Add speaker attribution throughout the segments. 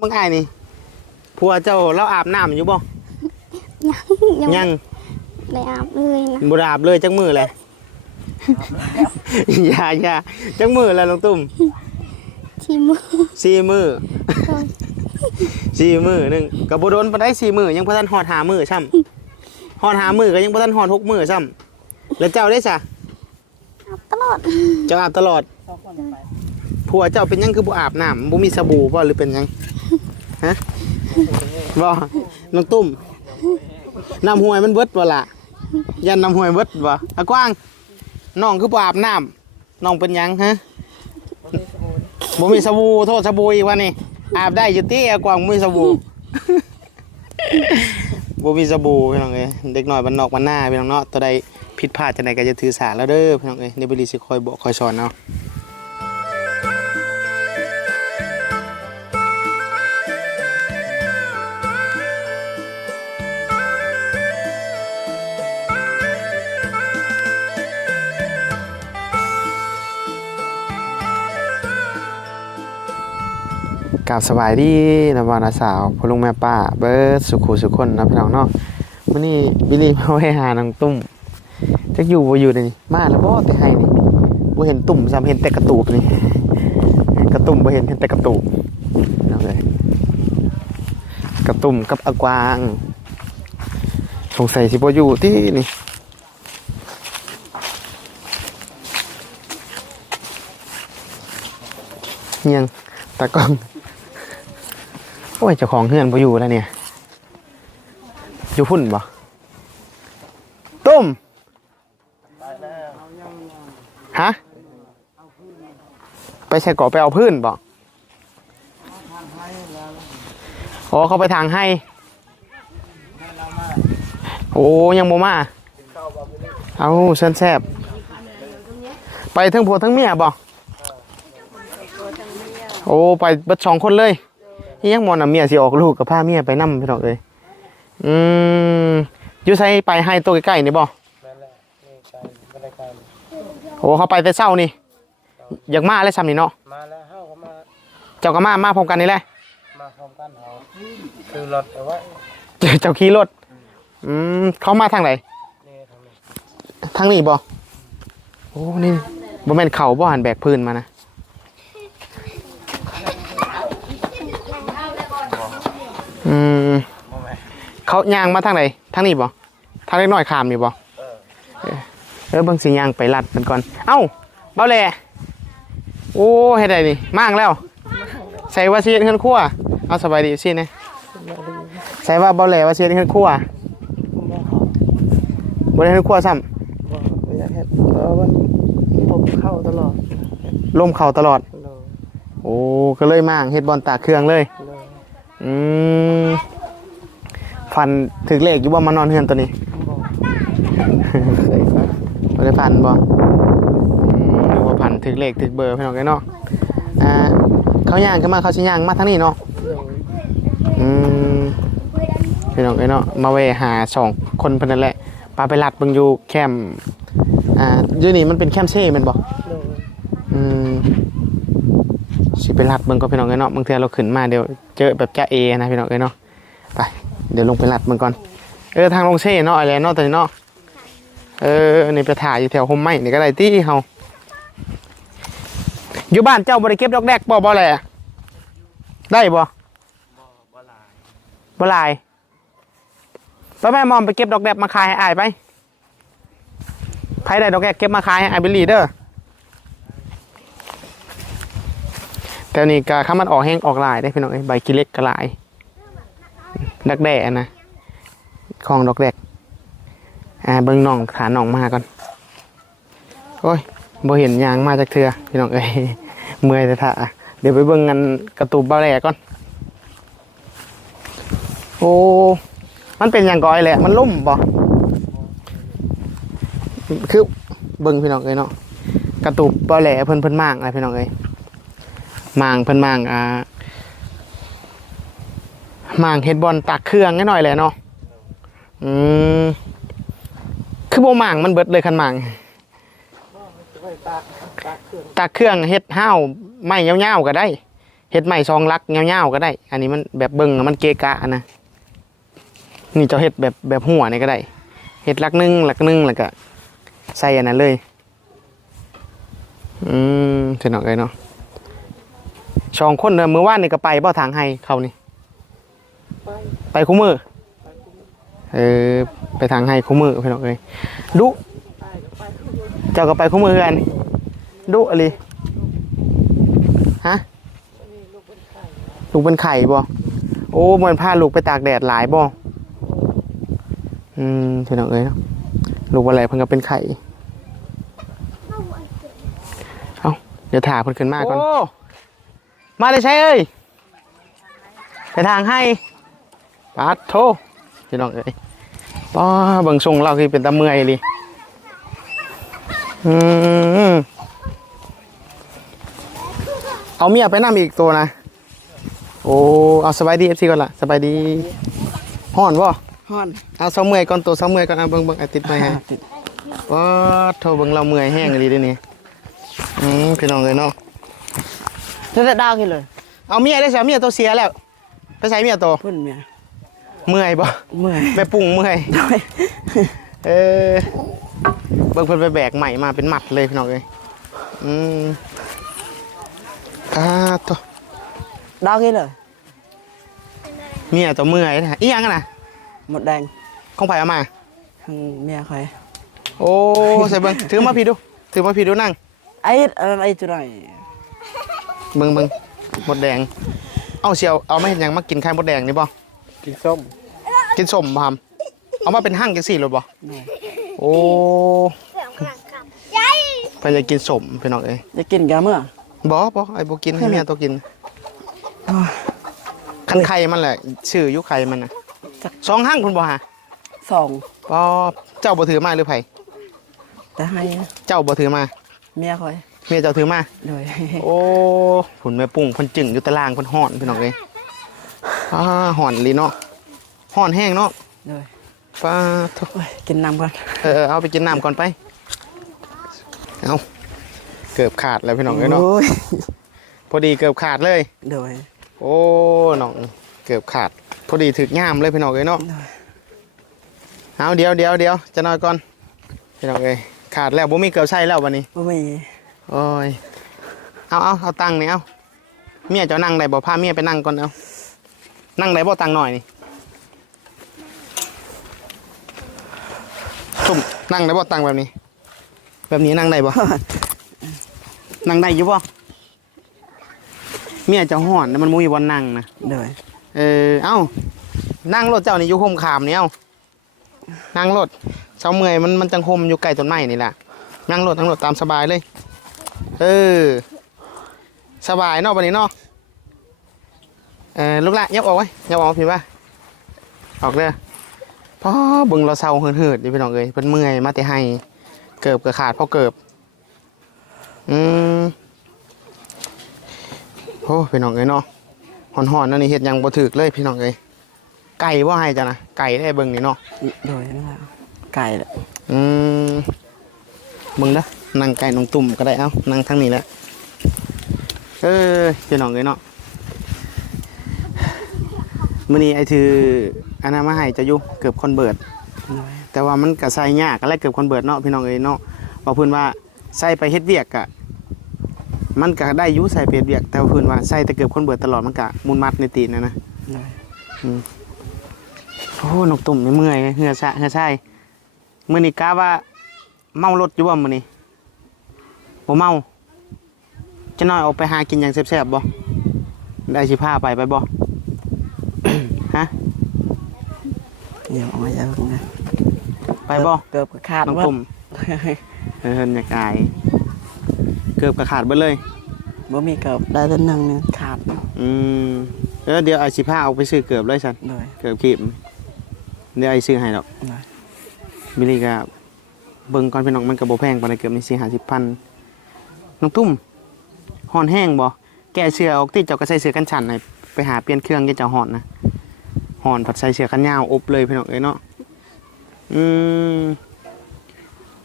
Speaker 1: มึงอ้ายนี่ผัวเจ้าเราอาบน้ำอยู่บ่
Speaker 2: ยัง
Speaker 1: ยัง
Speaker 2: ได้อาบเลยนะ
Speaker 1: บ่ได้อาบเลยจักมือเลย อย่าอย่าจักมือแล้วน้องตุ้ม
Speaker 2: ที่มือ
Speaker 1: สี่มือ
Speaker 2: ก่อน
Speaker 1: สี่มือหนึงก็บ่โดนปานใดสี่มือยังบ่ทันฮอดหามือซ้ำฮอดหามือก็ยังบ่ทันฮอดหกมือซ้ำแล้วเจ้าได้ซะ
Speaker 2: อาบตลอด
Speaker 1: เจ้าอาบตลอดผัวเจ้าเป็นหยังคือบ่อาบน้ำบ่มีสบู่บ่หรือเป็นหยัง ฮะบ่น้องตุ้มน้ำห้วยมันเบิดบ่ล่ะยันน้ำห้วยเบิดบ่อะกว้างน้องคือบ่อาบน้ำน้องเป็นหยังฮะบ่มีสบู่โทษสบู่อีกวะนี่อาบได้อยู่ติอะกว้างบ่มีสบู่บ่มีสบู่พี่น้องเอ้ยเด็กน้อยบ้านนอกบ้านหน้าพี่น้องเนาะตัวใดผิดพลาดจังไดก็จะถือสาแล้วเด้อพี่น้องเอ้ยเดี๋ยวบริสิคอยบอกคอยสอนเนาะ กราบสบายดีนะวานาสาวพอลุงแม่ป้า เบิร์ดสุขุสุขคนนะพี่น้องเนาะวันนี้บิลลี่มาไว้หาน้องตุ้มจะอยู่บ่อยู่นี่มาแล้วบ่แต่ให้นี่บ่เห็นตุ่มซ้ำเห็นแต่กระตูบนี่กระตุ่มบ่เห็นเห็นแต่กระตูบเอาเลยกระตุ่มกับอากวางสงสัยสิบ่อยู่ที่นี่เงียงตากล้อง โอ้ยเจ้าของเฮือนพออยู่แล้วเนี่ย อยู่พุ่นบ่ตุ้มฮะไปใส่กาะไปเอาพื้นบ่โอ้เขาไปทางให้ โอ้ยังโมมาเอาเส้นแซบไปทั้งผัวทั้งเมียบ่โอ้ไปบัดสองคนเลย ยังมอนะเมียสิออกลูกกับพาเมียไปนั่พี่น้องเลยอืมอยู่ใส่ไปให้ตัวใกล้ๆนี่บ่
Speaker 3: นั่นแหละนี่ไกลไม่ได้ไกล
Speaker 1: โอ้เขาไปแต่เช้านี่อยากมาเลยซ้ำนี่เนาะ
Speaker 3: มาแล้วเฮาก็มา
Speaker 1: เจ้าก็มามาพร้อมกันนี่แหละ
Speaker 3: มาพร้อมกันเฮาคือรถแต่ว่า
Speaker 1: เจ้าเจ้าขี่รถอืมเขามาทางไหน
Speaker 3: นี่ทางนี้
Speaker 1: ทางนี้บ่โอ้นี่บ่แม่นเขาบ่หันแบกพื้นมานะ อืมเขาย่างมาทางไหนทางนี้บ่ทางเล็กน้อยขามนี่บ่
Speaker 3: เออ
Speaker 1: เออบิ่งสิย่างไปลัดมันก่อน เอ้าเบาแล่โอ้เฮ็ดได้นี่มางแล้ว ใส่ว่าสิเฮ็ดเฮือนครัวเอาสบายดีสิเนี่ยใส่ว่าเบาแล่ว่าสิเฮ็ดเฮือนครัวบ่ได้เฮือนครัวซ้ำ
Speaker 3: บ่บ่อยากเฮ็ดเพราะว่าผมเข้าตลอด
Speaker 1: ลมเข้าตลอด
Speaker 3: โอ้
Speaker 1: ก็เลยมางเฮ็ดบอลตากเครื่องเลย อืมฟันถึกเลขอยู่บ่มานอนเฮือนตัวนี้
Speaker 3: บ่เคยฟัง
Speaker 1: บ่ได้พันบ่อืมหรือว่าพันถึกเลขถึกเบอร์พี่น้องไอ้เนาะอ่าเขาย่างขึ้นมาเขาสิย่างมาทางนี้เนาะ
Speaker 3: โล
Speaker 1: อืมพี่น้องไอ้เนาะมาเวหาสองคนเพิ่นนั่นแหละปาไปลัดเบิ่งอยู่แคมป์อ่าอยู่นี่มันเป็นแคมป์เซ่แม่นบ่
Speaker 3: โล
Speaker 1: อืม สิไปลัดเบิ่งก็พี่น้องไอ้เนาะบางเทื่อเราขึ้นมาเดี๋ยวเจอแบบจ้าเอนะพี่น้องไอ้เนาะไปเดี๋ยวลงไปลัดเบิ่งก่อนเออทางลงเซ่เนาะอะไรเนาะตัวนี้เนาะเออนี่ไปถ่ายอยู่แถวโฮมไม้นี่ก็ได้ที่เฮาอยู่บ้านเจ้าบ่ได้เก็บดอกแดกบ่บ่แหละได้บ่
Speaker 3: บ่ลาย
Speaker 1: บ่ลายไปแม่มอมไปเก็บดอกแดกมาขายให้อายไปใครได้ดอกแดกเก็บมาขายให้อายเบลลีเด้อ แต่นี่ก็ข้ามันออกแห้งออกลายได้พี่น้องเอ้ยใบกิเล็กก็หลาย ดักแด่นะของดอกแดกอ่าเบิ่งน้องฐานน้องมาก่อน โอ้ยบ่เห็นยางมาจากเทือพี่น้องเอ้ยเมื่อยแต่ท่าเดี๋ยวไปเบิ่งกันกระตูบบ้าแหลก่อน โอ้มันเป็นอย่างก้อยแหละ มันล่มบ่คือเบิ่งพี่น้องเอ้ยเนาะกระตุกบ่แหล่เพิ่นเพิ่นมางอะไรพี่น้องเอ้ย มางเพิ่นมางอ่ามางเฮ็ดบอลตักเครื่องนิดหน่อยแหละเนาะอืมคือโบมางมันเบิดเลยคันมาง
Speaker 3: ไว้ตากตากเครื่อง
Speaker 1: ตักเครื่องเฮ็ดห้าวไม้ยาวๆก็ได้เฮ็ดใหม่ซองลักเงาวๆก็ได้ อันนี้มันแบบเบิ่งมันเกกะนะนี่เจ้าเฮ็ดแบบแบบหัวนี่ก็ได้เฮ็ดลักหนึงลักหนึงแล้วก็ใส่อันนั้นเลยอืมเสนอเลยเนาะ สองคนเนอะมือว่านนี่ก็ไปเบ้าทางให้เขานี่
Speaker 3: ไป
Speaker 1: ไปคู่มือเออ ไปทางให้คู่มือพี่น้องเอ้ยดุ
Speaker 3: ไปก็ไปคือ
Speaker 1: เจ้าก็ไปคู่มือกันดุอะไรฮะ
Speaker 3: นี่ลูกเป็นไข่
Speaker 1: ลูกเป็นไข่บ่โอ้เหมือนพาลูกไปตากแดดหลายบ่อืมพี่น้องเอ้ยเนาะลูกอะไรเพิ่นก็เป็นไข่เอาเดี๋ยวถ่าเพิ่นขึ้นมาก่อน โอ้ มาเลยใช่เอ้ยไปทางให้ปาดโทพี่น้องเอ้ยป้าเบิ่งทรงเราคือเป็นตาเมื่อยเลยอืมเอาเมียไปนั่อีกตัวนะ โอ้ เอาสบายดีเอฟซีก่อนละสบายดีห่อนบ่
Speaker 3: ฮ้อน
Speaker 1: เอาเสาเมื่อยก่อนตัวเสาเมื่อยก่อนเอาเบิ่งเบิ่งไอาติดไปให้
Speaker 3: ติด
Speaker 1: ว้าโทรเบิ่งเราเมื่อยแห้งเลยเด้นี่อืมพี่น้องเลยเนาะ
Speaker 3: เธอจะดาวกันเลย
Speaker 1: เอาเมียได้ใช่เมียตัวเสียแล้ว ไปใส่เมียตัว
Speaker 3: พุ่นเมีย
Speaker 1: เมื่อยบ่
Speaker 3: เมื่อย
Speaker 1: ไปปรุงเมื่อย
Speaker 3: ด้วย
Speaker 1: เออเบิ่งเพิ่นไปแบกใหม่มาเป็นหมัดเลยพี่น้องเลยอืมอ่าตัว
Speaker 3: ดาวกันเลย
Speaker 1: เมียตัวเมื่อยนะอีหยังอะน่ะ
Speaker 3: หมดแดง
Speaker 1: ของไผเอามา
Speaker 3: ทางเมียใคร
Speaker 1: โอ้ใส่เบิ่งถือมาพี่ดูถือมาพี่ดูนั่ง
Speaker 3: ไอ้อะไรไอ้จุดไหน
Speaker 1: เบิ่งเบิ่งหมดแดง เอาเชียวเอาไม่เห็นยังมากินไข่มดแดงนี่บ่
Speaker 3: กินส้ม
Speaker 1: กินสมบ่ครับเอามาเป็นหั่งจังซี่เลยบ่
Speaker 3: นี่
Speaker 1: โอ้ไปเลยกินสมพี่น้องเอ้ย
Speaker 3: จะกินกันเมื่อ
Speaker 1: บ่บ่ไอ้บ่กินให้เมียตัวกินคันไข่มันแหละชื่ออยู่ไข่มันน่ะสองหั่งคุณบ่ฮะ
Speaker 3: สอง
Speaker 1: บ่เจ้าบ่ถือมาหรือไผ
Speaker 3: แต่ให้
Speaker 1: เจ้าบ่ถือมา
Speaker 3: เมียคอย
Speaker 1: เมียเจ้าถือมา
Speaker 3: โดย
Speaker 1: โอ้ผุนแม่ปุ้งเพิ่นจึงอยู่ตารางเพิ่นฮ้อนพี่น้องเอ้ยอ่าฮ้อนลีเนาะฮ้อนแห้งเนาะ
Speaker 3: โดย
Speaker 1: ป้าทุ
Speaker 3: โอ้ยกินน้ำก่อน
Speaker 1: เออเออเอาไปกินน้ำก่อนไป เอาเกือบขาดแล้วพี่น้องเอ้ยเนาะ
Speaker 3: โอ้ย
Speaker 1: พอดีเกือบขาดเลย
Speaker 3: โดย
Speaker 1: โอ้น้องเกือบขาด พอดีถึกย่ามเลยพี่น้องเอ้ยเนาะ
Speaker 3: โดย
Speaker 1: เอาเดี๋ยวเดี๋ยวเดี๋ยวจะนอนก่อนพี่น้องเอ้ยขาดแล้วบ่มีเกือบใช่แล้ววันนี้
Speaker 3: บ่มี
Speaker 1: โอ้ย เอาเอาเอาตังค์นี่เอาเมียเจะนั่งได้บ่พาเมียไปนั่งก่อนเอานั่งได้บ่ตังค์หน่อยนี่สุ่มนั่งได้บ่ตังค์แบบนี้ แบบนี้นั่งได้บ่ นั่งได้อยู่บ่ เมียเจะห่อนแล้วมันมุ้ยบนนั่งนะ
Speaker 3: โดย
Speaker 1: เออ เอ้า นั่งรถเจ้านี่อยู่โฮมขามนี่เอ้านั่งรถเช้าเมื่อยมันมันจังโฮมอยู่ใกล้ต้นไม้นี่แหละนั่งรถนั่งรถตามสบายเลย เออ สบายเนาะวันนี้เนาะเออลูกละยับออกไว้ยับออกพี่ว่าออกเลยพอเบึงเราเศร้าเหือดๆดิพี่น้องเอ้ยเป็นเมื่อยมาแต่ให้เกิบกระขาดเพราะเกิบอืมโอ้พี่น้องเอ้ยเนาะหอนหอนๆนั่นนี่เฮ็ดหยังบ่ถึกเลยพี่น้องเอ้ยไก่บ่ให้จ้ะนะไก่ได้เบิ่งนี่เนาะ
Speaker 3: โดยนั่นแหละไก่แหละ
Speaker 1: อืมเบิ่งเด้อ นั่งไก่น้องตุ่มก็ได้เอ้านั่งทางนี้แหละเออพี่น้องเอ้ยเนาะมื้อนี้ไอ้ถืออันนั้นมาให้จะอยู่เกือบคอนเบิร์ต
Speaker 3: โดย
Speaker 1: แต่ว่ามันก็ใส่ยากอะไรเกือบคอนเบิร์ตเนาะพี่น้องเอ้ยเนาะว่าเพิ่นว่าใส่ไปเฮ็ดเวียกอะมันก็ได้อยู่ใส่ไปเฮ็ดเวียกแต่ว่าเพิ่นว่าใส่แต่เกือบคอนเบิร์ตตลอดมันก็มุนมัดในตีนนะนะ
Speaker 3: โดย
Speaker 1: โอ้นกตุ่มนี่เมื่อยเหือชะเหือใช่มื่อนี้กาว่าเมารถอยู่บ่มื่อนี้ บ่เมาจะน้อยออกไปหากินอย่างแซ่บๆบ่ได้สิพาไปไปบ่ฮะ
Speaker 3: เดี๋ยวเอามาจะนะ
Speaker 1: ไปบ่
Speaker 3: เกือบกับขาด
Speaker 1: น้อง
Speaker 3: ว่า
Speaker 1: ตุ่มเฮินอยากอายเกือบกระขาดเบิดเลย
Speaker 3: บ่มีเกือบได้แต่หนึงเนี่ยขาด
Speaker 1: อืมเออเดี๋ยวไอาสิพาเอาไปซื้อเกือบเลยสัน
Speaker 3: โดย
Speaker 1: เกือบขีบเดี๋ยวไอซื้อให้ดอก
Speaker 3: ได้
Speaker 1: บิลลี่ก็เบิ่งก่อนพี่น้องมันก็บ่แพงปานใดเกือบนี่4 50,000 น้องตุ้มฮ้อนแห้งบ่แกเสื้อออกติเจ้าก็ใส่เสื้อกันฉันให้ไปหาเปลี่ยนเครื่องอย่าเจ้าฮ้อนนะฮ้อนผัดใส่เสื้อกันยาวอบเลยพี่น้องเอ้ยเนาะอืม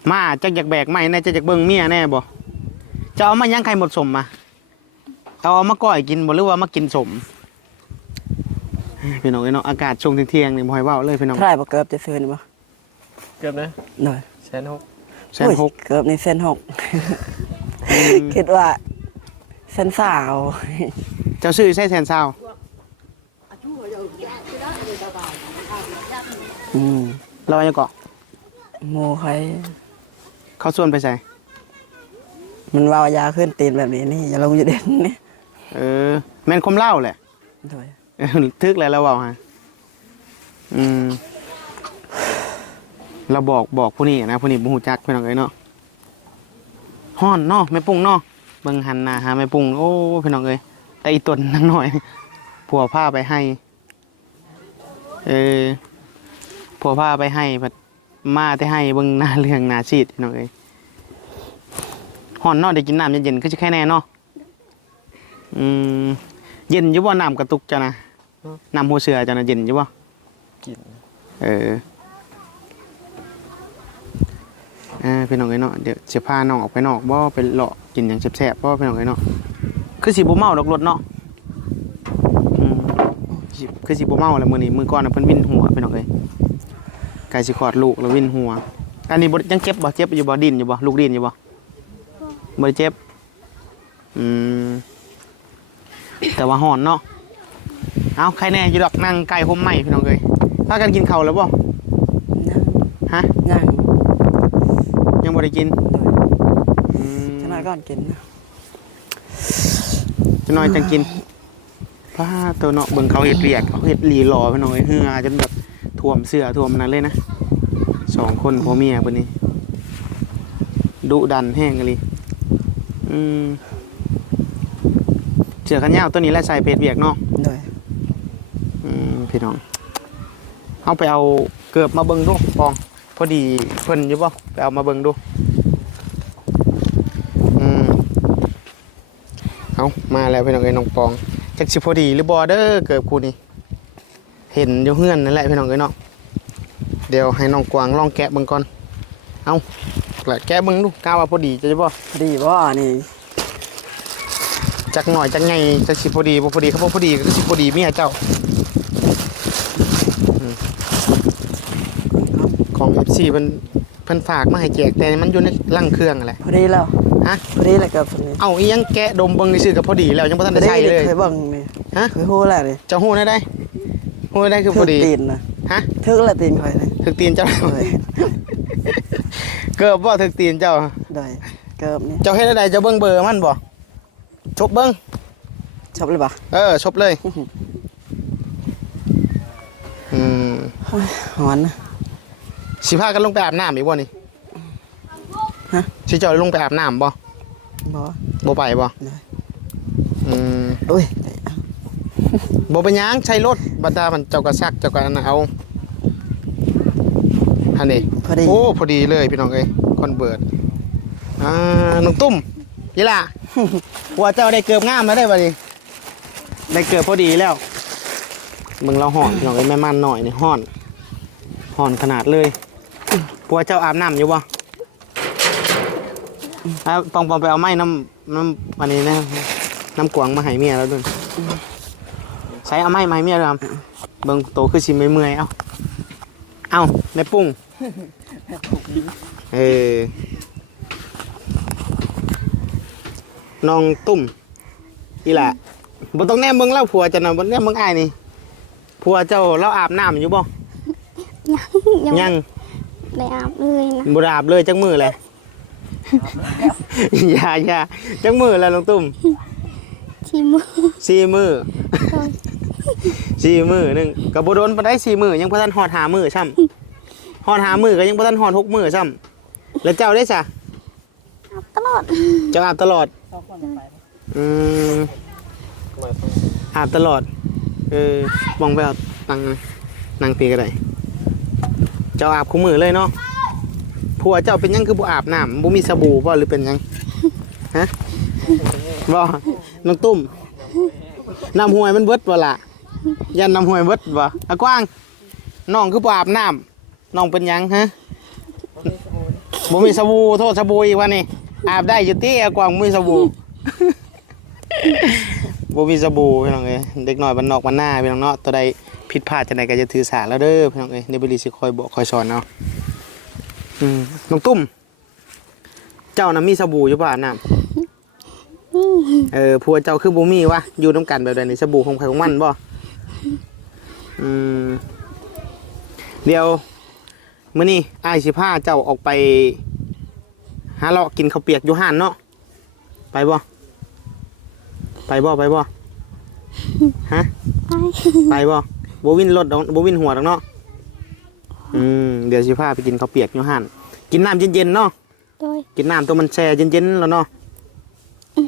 Speaker 1: มาจักอยากแบกไม้แน่จักอยากเบิ่งเมียแน่บ่จะเอามายังใครหมดสมมาเอาเอามาก้อยกินบ่หรือว่ามากินสมพี่น้องเอ้ยเนาะอากาศช่วงเที่ยงๆนี่บ่ให้เว้าเลยพี่น้อง
Speaker 3: เท่าไหร่บ่เกือบจะซื้อนี่บ่
Speaker 4: เกือบนะ
Speaker 3: หน่อย
Speaker 4: แสนหก
Speaker 1: แสนหก
Speaker 3: โอ้ยเกือบในเส้นหก คิดว่าเส้นสาว
Speaker 1: เจ้าซื้อใช่แสนเศร้า
Speaker 3: อืม
Speaker 1: เรายังเกาะ
Speaker 3: โมใคร
Speaker 1: เขาส่วนไปใส่
Speaker 3: มันว่ายาขึ้นตีนแบบนี้นี่อย่าลงอยู่เด่นนี่
Speaker 1: เออ แม่นคมเล่าแหละ
Speaker 3: โดย
Speaker 1: เออทึกแล้วเราบอกฮะอืมเราบอกบอกผู้นี้นะผู้นี้บูฮูจักพี่น้องเอ้ยเนาะ ฮ้อนเนาะไม่ปรุงเนาะเบิ่งหันหน้าหาไม่ปรุงโอ้พี่น้องเอ้ยแต่อีตนนั่งหน่อยผัวผ้าไปให้ เออผัวผ้าไปให้พัดมาแต่ให้เบิ่งหน้าเรื่องหน้าชีดพี่น้องเอ้ยฮ้อนเนาะได้กินน้ำเย็นๆก็จะแค่แน่เนาะอืมเย็นอยู่บ่น้ำกระตุกจ้ะนะน้ำหัวเสือจ้ะนะเย็นอยู่บ่
Speaker 4: กิน
Speaker 1: เออเออพี่น้องไอ้เนาะเดี๋ยวสิพาน้องออกไปนอกบ่ไปเลาะกินหยังแซ่บๆบ่พี่น้องไอ้เนาะคือสิบ่เมาดอกรถเนาะอืมสิคือสิบ่เมาแล้วมื้อนี้มื้อก่อนน่ะเพิ่นวินหัวพี่น้องเอ้ยไก่สิคลอดลูกแล้ววินหัวอันนี้บ่ยังเจ็บบ่เจ็บอยู่บ่ดิ้นอยู่บ่ลูกดิ้นอยู่บ่บ่ได้เจ็บอืมแต่ว่าหอนเนาะเอาใครแน่อยู่ดอกนั่งไก่ห่มใหม่พี่น้องเอ้ยพากันกินข้าวแล้วบ่
Speaker 3: ยัง
Speaker 1: ฮะ
Speaker 3: ยัง
Speaker 1: ยังบ่ได้กินอืม
Speaker 3: ชนะก่อนกินนะ
Speaker 1: จะน้อยจังกินพาตัวเนาะเบิ่งเขาเฮ็ดเรียกเขาเฮ็ดหลีหล่อพี่น้องเอ้ยเหือจนแบบท่วมเสื้อท่วมนั้นเลยนะสองคนผัวเมียเพิ่นนี่ดุดันแห้งกันเลยอืมเสื้อกันยาวตัวนี้แหละใส่เพจเวียกเนาะ
Speaker 3: โดย
Speaker 1: อืมพี่น้องเอาไปเอาเกือบมาเบิ่งดูปอง พอดีเพิ่นอยู่บ่ไปเอามาเบิ่งดูอืมเอามาแล้วพี่น้องเอ้ยน้องปองจักสิพอดีหรือบ่เด้อเกือบกูนี่เห็นอยู่เฮือนนั่นแหละพี่น้องเอ้ยเนาะเดี๋ยวให้น้องกวางลองแกะเบิ่งก่อนเอาแกะแกะเบิ่งดูกล้าว่าพอดีจะบ่
Speaker 3: พอดีบ่นี่
Speaker 1: จักหน่อยจักไงจักสิพอดีบ่พอดีเขาบ่พอดีก็สิพอดีเมียเจ้า ของ FC เพิ่นเพิ่นฝากมาให้แจกแต่มันอยู่ในลังเครื่องนั่นแหละ
Speaker 3: พอดีแล้ว
Speaker 1: ฮะ
Speaker 3: พอดีแล้วเกือบนี้
Speaker 1: เอาอีหยังแกะดมเบิ่งซื่อๆก็พอดีแล้วยังบ่ทันได้ใช้เลย
Speaker 3: เคยเบิ่งนี่
Speaker 1: ฮะ
Speaker 3: เคยฮู้แล้วนี่
Speaker 1: เจะฮู้ได้ได้ฮู้ได้คือพอดี
Speaker 3: ถึกตีนนะ
Speaker 1: ฮะ
Speaker 3: ถึกละตีนข่อยนี่
Speaker 1: ถึกตีนเจ้า
Speaker 3: โดย
Speaker 1: เกือบบ่ถึกตีนเจ้า
Speaker 3: โดยเกือบนี่
Speaker 1: เจ้าเฮ็ดได้เจ้าเบิ่งเบอร์มันบ่ชบเบิ่ง
Speaker 3: ชอบเลยบ่
Speaker 1: เออชบเลยอืม
Speaker 3: หอนนะ
Speaker 1: สิพากันลงไปอาบน้ำอีกบ่นี่
Speaker 3: ฮะ
Speaker 1: สิเจ้าลงไปอาบน้ำบ่
Speaker 3: บ่
Speaker 1: บ่ไปบ่
Speaker 3: ได้
Speaker 1: อืม
Speaker 3: อุ้ย
Speaker 1: บ่เป็นหยังใช้รถบัดดามันเจ้าก็ซักเจ้าก็อันนั้นเอาอันนี้
Speaker 3: พอดี
Speaker 1: โอ้พอดีเลยพี่น้องเอ้ยคอนเบิร์ตอ่าน้องตุ้มยี่ล่ะ หัวเจ้าได้เกือบงามแล้วได้บ่ดิได้เกือบพอดีแล้วมึงเราห่อนพี่น้องเอ้ยแม่มันหน่อยนี่ห่อนห่อนขนาดเลย ผัวเจ้าอาบน้ำอยู่บ่อ่าปองปองไปเอาไม้น้ำน้ำอันนี้นะน้ำกวางมาให้เมียแล้วด้วยใช้เอาไม้มาให้เมียด้วยครับเบิ่งโตคือสิไม่เมื่อยๆเอ้าเอ้าในปุ้งเออน้องตุ่มอีหละบ่ต้องแนมเบิ่งเล่าผัวจะนำบ่แนมเบิ่งอ้ายนี่ผัวเจ้าเราอาบน้ำอยู่บ่
Speaker 2: ยัง
Speaker 1: ยัง
Speaker 2: ได้อาบเลยนะ
Speaker 1: บ่ได้อาบเลยจักมือเลย อย่าอย่าจักมือแล้วน้องตุ่ม
Speaker 2: ที่มือ
Speaker 1: สี่มือ
Speaker 2: โดย
Speaker 1: สี่มือหนึงก็บ่โดนปานใดสี่มือยังบ่ทันฮอดหามือซ้ำฮอดหามือก็ยังบ่ทันฮอดหกมือซ้ำแล้วเจ้าได้ซะ
Speaker 2: อาบตลอด
Speaker 1: เจ้าอาบตลอดอืมอาบตลอดเออมองไปเอาตังค์นะนางตีก็ได้ เจ้าอาบคู่มือเลยเนาะผัวเจ้าเป็นยังคือบ่อาบน้ำบ่มีสบู่บ่หรือเป็นยังฮะบ่น้องตุ้มน้ำห้วยมันเบิดบ่ล่ะยันน้ำห้วยเบิดบ่อะกว้างน้องคือบ่อาบน้ำน้องเป็นยังฮะบ่มีสบู่โทษสบู่อีกว่านี่อาบได้อยู่ติอะกว้างบ่มีสบู่บ่มีสบู่พี่น้องเอ้ยเด็กน้อยบ้านนอกบ้านหน้าพี่น้องเนาะตัวใด ผิดพลาดจังไดก็จะถือสาแล้วเด้อพี่น้องเอ้ยเดี๋ยวบิลลี่สิคอยบอกคอยสอนเอาอืมน้องตุ้ม เจ้าน่ะมีสบู่อยู่ป่ะอาบน้ำเออผัวเจ้าคือบ่มีวะอยู่นํกันแบบใดนี่สบู่ของใครของมันบ่อืมเดี๋ยวมื้อนี้อ้ายสิพาเจ้าออกไปหาเลาะกินข้าวเปียกอยู่ห้านเนาะไปบ่ไปบ่ไปบ่ฮะ
Speaker 2: ไป
Speaker 1: ไปบ่ บ่วินรถดอกบ่วินหัวดอกเนาะอืมเดี๋ยวสิพาไปกินข้าวเปียกอยู่ห้านกินน้ำเย็นๆเนาะ
Speaker 2: โดย
Speaker 1: กินน้ำตัวมันแช่เย็นๆแล้วเนาะ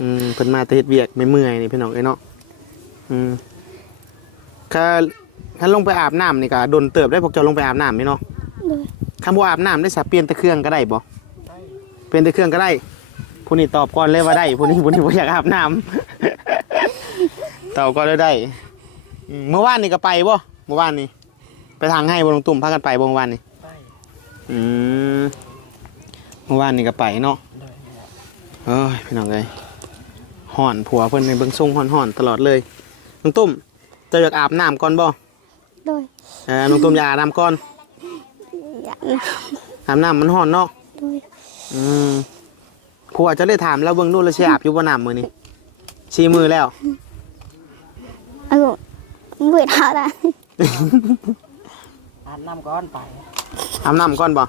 Speaker 1: อืมเพิ่นมาแต่เฮ็ดเวียกไม่เมื่อยนี่พี่น้องเอ้ยเนาะอืมถ้าถ้าลงไปอาบน้ำนี่ก็โดนเติบได้พวกเจ้าลงไปอาบน้ำนี่เนาะ
Speaker 2: โดย
Speaker 1: คำว่าอาบน้ำได้สับเปลี่ยนแต่เครื่องก็ได้บ่เปลี่ยนแต่เครื่องก็ได้ผู้นี้ตอบก่อนเลยว่าได้ผู้นี้ผู้นี้บ่อยากอาบน้ำ ตอบก่อนเลยได้ อืมเมื่อวานนี่ก็ไปบ่เมื่อวานนี่ไปทางให้บ่ลงตุ่มพากันไปบ่เมื่อวานนี่
Speaker 3: ไป
Speaker 1: อืมเมื่อวานนี่ก็ไปเนาะ
Speaker 3: โดย
Speaker 1: เอ้ยพี่น้องเอ้ยห่อนผัวเพิ่นในเบิ่งทรงห่อนๆตลอดเลยน้องตุ้มเจะอยากอาบน้ำก่อนบ่
Speaker 2: โดย
Speaker 1: เออน้องตุ้มอยากอาบน้ำก่อน
Speaker 2: อย่านะ
Speaker 1: อาบน้ำมันห่อนเนาะ
Speaker 2: โดย
Speaker 1: อืมผัวจะได้ถามแล้วเบิ่งดูแล้วสิอาบอยู่บ่น้ำมื้อนี้ชี้มือแล้ว
Speaker 2: เออ เบื่อท่าได้
Speaker 3: อาบน้ำก้อนไป
Speaker 1: อาบน้ำก่อนบ่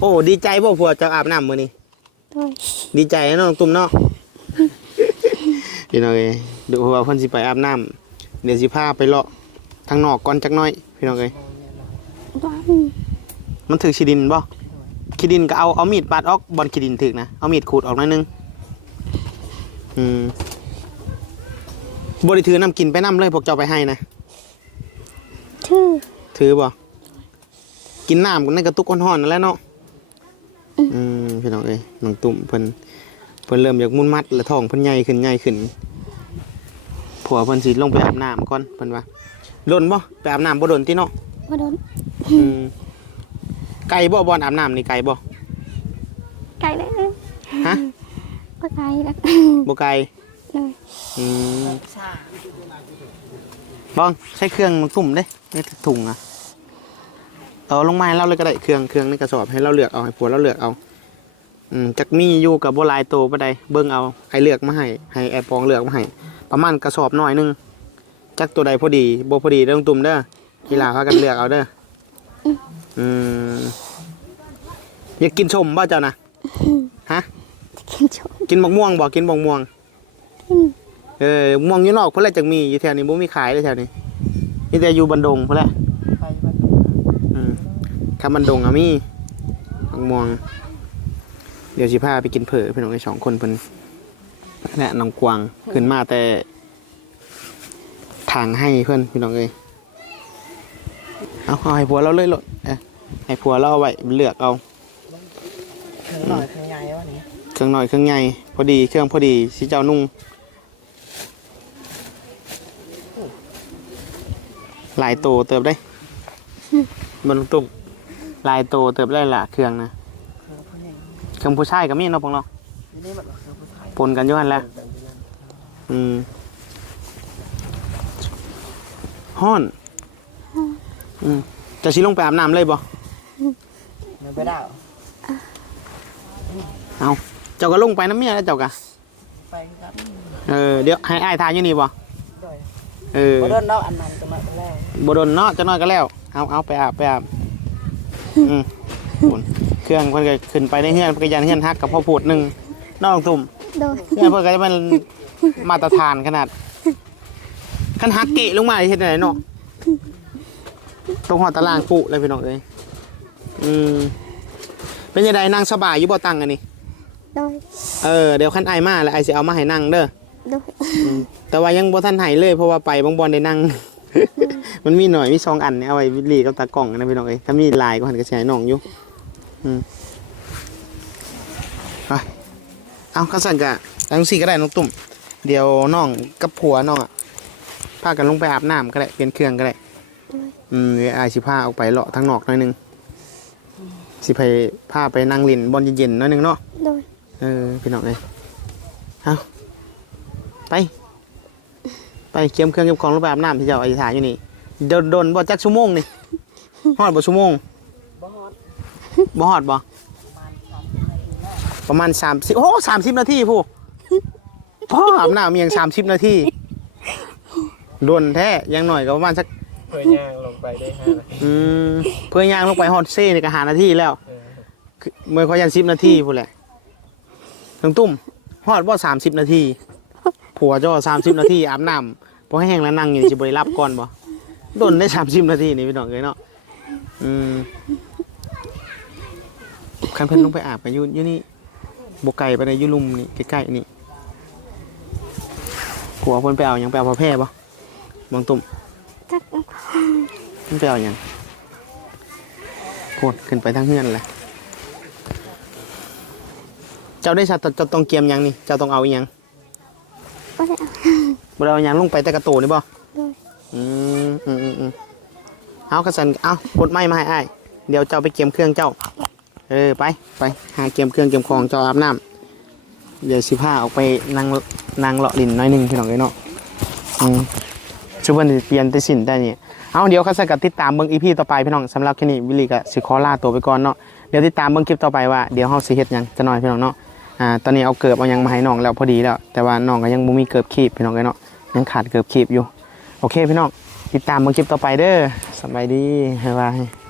Speaker 1: โอ้ดีใจบ่ผัวจะอาบน้ำมื้อนี้
Speaker 2: โดย
Speaker 1: ดีใจเนาะน้องตุ้มเนาะพี่น้องเอ้ยดูว่าเพิ่นสิไปอาบน้ำเดี๋ยวสิพาไปเลาะทางนอกก่อนจักหน่อยพี่น้องเอ้ย
Speaker 2: วัน
Speaker 1: มันถือขี้ดินบ่ขี้ดินก็เอาเอามีดปาดออกบอลขี้ดินถึกนะเอามีดขูดออกหน่อยนึงอืม บ่ได้ถือน้ำกินไปน้ำเลยพวกเจ้าไปให้นะ
Speaker 2: ชื่อ
Speaker 1: ถือบ่กินน้ำกันในกระตุกห่อนๆนั่นแหละเนาะอืมพี่น้องเอ้ยน้องตุ่มเพิ่นเพิ่นเริ่มอยากมุนมัดและท้องเพิ่นใหญ่ขึ้นใหญ่ขึ้นผัวเพิ่นสิลงไปอาบน้ำก่อนเพิ่นว่าโดนบ่ไปอาบน้ำบ่โดนติเนาะ
Speaker 2: มาโดน
Speaker 1: อืมไก่บ่บอนอาบน้ำนี่ไก่บ่
Speaker 2: ไก่เลย
Speaker 1: ฮะ
Speaker 2: ก็ไก่แล้ว
Speaker 1: บ่ไก่
Speaker 2: โดย
Speaker 1: อืม
Speaker 3: ซา
Speaker 1: บ้องใช้เครื่องมันตุ่มเด้ในถุงอะเอาลงมาให้เราเลยก็ได้เครื่องเครื่องในกระสอบให้เราเลือกเอาให้ผัวเราเลือกเอา อืมจักมีอยู่กับบ่หลายโตบ่ได้เบิ่งเอาให้เลือกมาให้ให้แอร์ปองเลือกมาให้ประมาณกระสอบน้อยหนึงจักตัวใดพอดีบ่พอดีเด้อตุ่มเด้อกีฬาพากันเลือกเอาเด้ออืมอยากกินชมบ่เจ้านะฮะ
Speaker 2: กินชม
Speaker 1: กินมะม่วงบ่กินมะม่วง
Speaker 2: กิน
Speaker 1: เออมะม่วงอยู่นอกเพิ่นแหละจังมีอยู่แถวนี้บ่มีขายเลยแถวนี้มีแต่อยู่บันดงเพิ่นแหละ
Speaker 3: ไปมัน
Speaker 1: อืมคำบันดงอะมีมะม่วง เดี๋ยวสิพาไปกินเผอพี่น้องไอ้สองคนเพิ่นและน้องกวางขึ้นมาแต่ ทางให้เพิ่นพี่น้องเอ้ยเอาเอาให้ผัวเราเลยโลดเอ้ยให้ผัวเราเอาไว้เลือกเอา
Speaker 3: ถึงหน่อยถึงใหญ่วะนี่
Speaker 1: เครื่องหน่อยเครื่องใหญ่พอดีเครื่องพอดีสิเจ้านุ่ง หลายโตเติบได้มันตุ่มหลายโตเติบได้ละเครื่องนะ
Speaker 3: คือผู้หญิง
Speaker 1: เครื่องผู้ชายก็มีเนาะพวกเนาะ
Speaker 3: ทีนี่มันก็คือผู้ชาย
Speaker 1: ปนกันอยู่หันแหล้วอืมฮ้อนอืมจะสิลงไปอาบน้ำเลยบ่
Speaker 3: มันไปได้เหรอ
Speaker 1: เอาเจ้าก็ลงไปน้ำเมียแล้วเจ้ากะ
Speaker 3: ไปครับ
Speaker 1: เออเดี๋ยวให้อ้ายทานอยู่นี่บ่
Speaker 3: ด้วย
Speaker 1: เออ
Speaker 3: บ่โดนเนาะอันนั้นจะมาแล้ว
Speaker 1: บโดนเนาะจะน้อยก็แล้ว เอาเอาไปอาบไปอาบอืมปุ่นเครื่องเพิ่นก็ขึ้นไปในเฮือนเพิ่นก็ยันเฮือนฮักกับพ่อพูดหนึ่งน้องตุ่ม
Speaker 2: โดย
Speaker 1: เฮือนเพิ่นก็จะเป็นมาตรฐานขนาดคันฮักเกะลงมาเฮ็ดไหนเนาะตรงหอตารางปุเลยพี่น้องเอ้ยอืมเป็นยังไงนั่งสบายอยู่บ่ตังอันนี้
Speaker 2: โดย
Speaker 1: เออเดี๋ยวคันไอายมาแล้วไอายสิเอามาให้นั่งเด้อ
Speaker 2: โดย
Speaker 1: อืมแต่ว่ายังบ่ทันให้เลย เพราะว่าไปบางบอลได้นั่ง มันมีหน่อยมีสองอันเนี่ยเอาไว้วิลีกับตากล่องนะพี่น้องเอ้ยถ้ามีลายก็หันกระชายน้องอยู่อืมไปเอาข้าสั่นกะตังสี่ก็ได้น้องตุ่ม เดี๋ยวน้องกับผัวน้องอะพากันลงไปอาบน้ำก็ได้เปลี่ยนเครื่องก็ได้อืมเดี๋ยวอายสิพาออกไปเลาะทางนอกหน่อยหนึงสิไปพาไปนั่งเลินบอลเย็นๆหน่อยหนึงเนาะ
Speaker 2: โดย
Speaker 1: เออพี่น้องเลยเอา ไป ไปเกียมเครื่องเก็บของลงไปอาบน้ำที่เจ้าไอ้ถ่ายอยู่นี่โดนโดนบ่จักชั่วโมงนี่ฮอดบ่ชั่วโมงบ่ฮอดบ่ประมาณ30โอ้30นาทีผู้พ่ออาบน้ำเมียง30นาทีโดนแท้อยังหน่อยก็ประมาณสัก
Speaker 4: เพื่อย่างลงไปได้ห้านาที
Speaker 1: อืมเพื่อย่างลงไปฮอดเซ่นี่ก็หานาทีแล้ว
Speaker 4: เออ
Speaker 1: คือเมื่อเขายัน10นาทีพุ่นแหละทั้งตุ้มฮอดบ่30นาที ผัวเจ้า30นาทีอาบน้ำพอแห้งแล้วนั่งอยู่สิบ่ได้รับก่อนบ่โดนได้30นาทีนี่พี่น้องเอ้ยเนาะอืมคันเพิ่นลงไปอาบกันอยู่อยู่นี่บ่ไกลไปในอยู่ลุมนี่ใกล้ๆนี่ผัวเพิ่นไปเอาหยังไปเอาผ้าแพร่บ่บางตุ่ม
Speaker 2: จัก
Speaker 1: เพิ่นไปเอาหยังโพดขึ้นไปทางเฮือนแหละเจ้าได้ชัดเจ้าต้องเกียมหยังนี่เจ้าต้องเอาอีหยัง
Speaker 2: ก็ได้เอา
Speaker 1: บ่ได้เอาหยังลงไปแต่กระโตนี่บ่
Speaker 2: เลย
Speaker 1: อืมอืมอืมอืมเอากระสันเอากดไม้มาให้อ้ายเดี๋ยวเจ้าไปเกียมเครื่องเจ้า เออไปไปหาเกียมเครื่องเกียมของเจ้าอาบน้ำเดี๋ยวสิพาออกไปนั่งนั่งเลาะลินน้อยหนึงพี่น้องเอ้ยเนาะอืมชุบวันนี้เปลี่ยนแติสินได้เนี่ยเอาเดี๋ยวเขาสกัดติดตามเบิ่งอีพีต่อไปพี่น้องสำหรับแค่นี้วิลลี่ก็สิขอลาตัวไปก่อนเนาะเดี๋ยวติดตามเบิ่งคลิปต่อไปว่าเดี๋ยวเฮาสิเฮ็ดหยังจะหน่อยพี่น้องเนาะ อ่าตอนนี้เอาเกือบเอายังมาให้น้องแล้วพอดีแล้ว แต่ว่าน้องก็ยังบ่มีเกือบขีบพี่น้องกันเนาะยังขาดเกือบขีบอยู่ โอเคพี่น้องติดตามบิ่งคลิปต่อไปเด้อสบายดีบ๊ายบาย